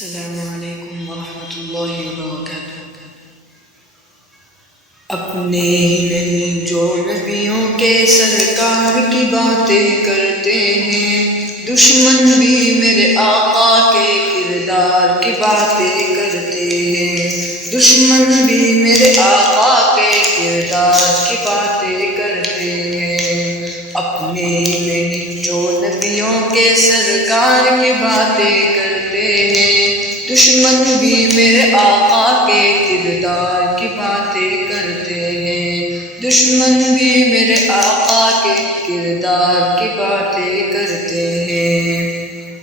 السلام علیکم ورحمۃ اللہ وبرکاتہ۔ اپنے ہی نہیں جو نبیوں کے سرکار کی باتیں کرتے ہیں، دشمن بھی میرے آقا کے کردار کی باتیں کرتے ہیں، دشمن بھی میرے آقا کے کردار کی باتیں کرتے ہیں۔ اپنے ہی نہیں جو نبیوں کے سرکار کی باتیں کرتے ہیں، دشمن بھی میرے آقا کے کردار کی باتیں کرتے ہیں، دشمن بھی میرے آقا کے کردار کی باتیں کرتے ہیں۔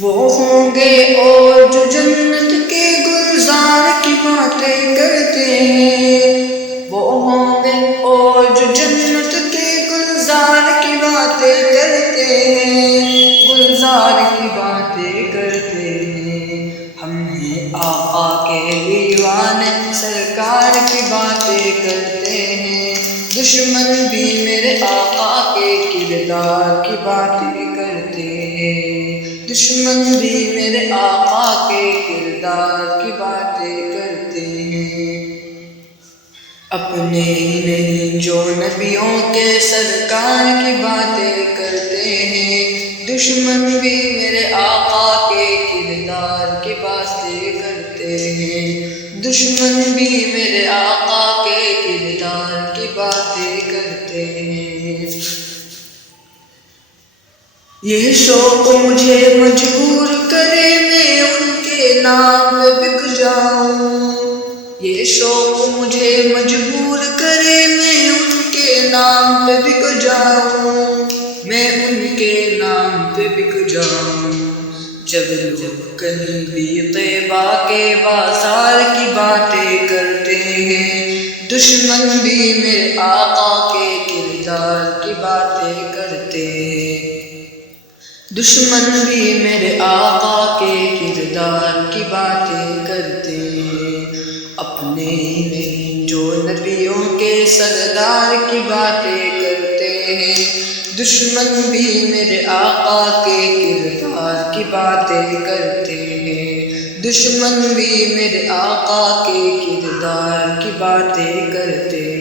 وہ ہوں گے اور جو جنت کے گلزار کی باتیں کرتے ہیں، وہ ہوں گے اور جو جنت کے گلزار کی باتیں کرتے ہیں، گلزار کی باتیں کرتے ہیں۔ ہم ہیں آقا کے دیوانے، سرکار کی باتیں کرتے ہیں، دشمن بھی میرے آقا کے کردار کی باتیں کرتے ہیں، دشمن بھی میرے آقا کے کردار کی باتیں کرتے ہیں۔ اپنے ہی نہیں جو نبیوں کے سرکار کی باتیں کرتے ہیں، دشمن بھی میرے آقا کے کردار کی باتیں کرتے ہیں، دشمن بھی میرے آقا کے کردار کی باتیں کرتے ہیں۔ یہ شوق مجھے مجبور کرے میں ان کے نام پہ بک جاؤں، یہ شوق مجھے مجبور کرے میں ان کے نام پہ بک جاؤں، میں ان کے نام پہ بک جاؤں۔ جب لوگ کہیں بھی طیبہ کے بازار کی باتیں کرتے ہیں، دشمن بھی میرے آقا کے کردار کی باتیں کرتے ہیں، دشمن بھی میرے آقا کے کردار کی باتیں کرتے ہیں۔ اپنے ہی نہیں جو نبیوں کے سردار کی باتیں کرتے ہیں، دشمن بھی میرے آقا کے کردار کی باتیں کرتے ہیں، دشمن بھی میرے آقا کے کردار کی باتیں کرتے ہیں۔